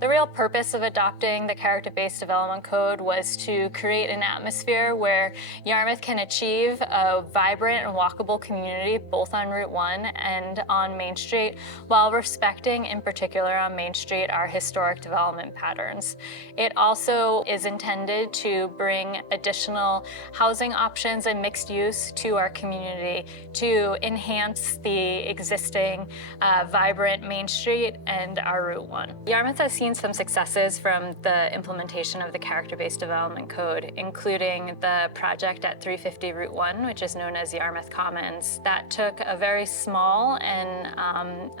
The real purpose of adopting the character-based development code was to create an atmosphere where Yarmouth can achieve a vibrant and walkable community both on Route 1 and on Main Street, while respecting, in particular on Main Street, our historic development patterns. It also is intended to bring additional housing options and mixed use to our community to enhance the existing vibrant Main Street and our Route 1. Yarmouth has seen some successes from the implementation of the character-based development code, including the project at 350 Route 1, which is known as Yarmouth Commons, that took a very small and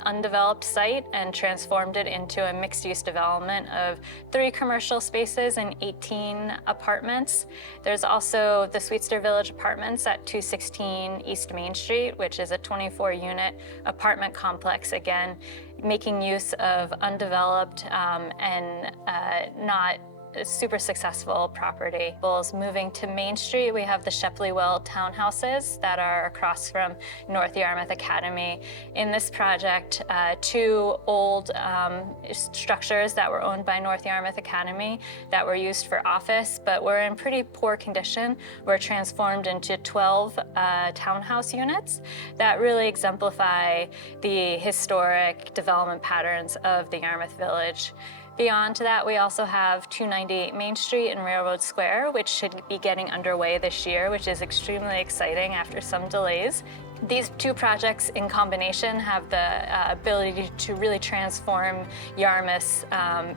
undeveloped site and transformed it into a mixed-use development of 3 commercial spaces and 18 apartments. There's also the Sweetster Village Apartments at 216 East Main Street, which is a 24-unit apartment complex, again, making use of undeveloped and not super successful property. Moving to Main Street, we have the Shepley-Well townhouses that are across from North Yarmouth Academy. In this project, 2 old structures that were owned by North Yarmouth Academy that were used for office but were in pretty poor condition were transformed into 12 townhouse units that really exemplify the historic development patterns of the Yarmouth Village. Beyond that, we also have 298 Main Street and Railroad Square, which should be getting underway this year, which is extremely exciting after some delays. These 2 projects in combination have the ability to really transform Yarmouth's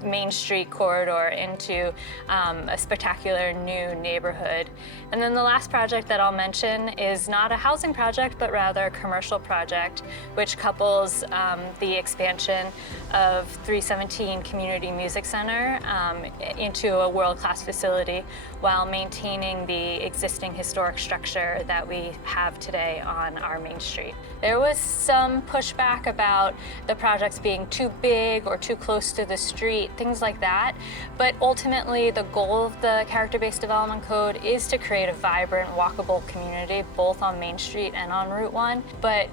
Main Street corridor into a spectacular new neighborhood. And then the last project that I'll mention is not a housing project, but rather a commercial project, which couples the expansion of 317 Community Music Center into a world-class facility while maintaining the existing historic structure that we have today on our Main Street. There was some pushback about the projects being too big or too close to the street, things like that. But ultimately, the goal of the character-based development code is to create a vibrant, walkable community, both on Main Street and on Route 1. But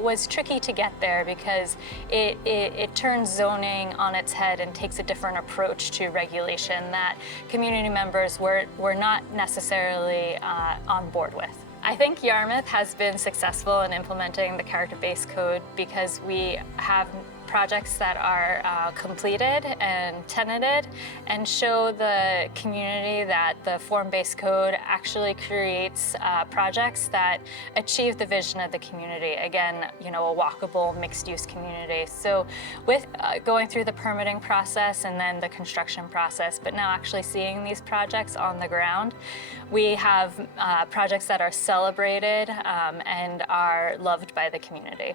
was tricky to get there because it turns zoning on its head and takes a different approach to regulation that community members were not necessarily on board with. I think Yarmouth has been successful in implementing the character-based code because we have projects that are completed and tenanted and show the community that the form-based code actually creates projects that achieve the vision of the community. Again, a walkable, mixed-use community. So with going through the permitting process and then the construction process, but now actually seeing these projects on the ground, we have projects that are celebrated and are loved by the community.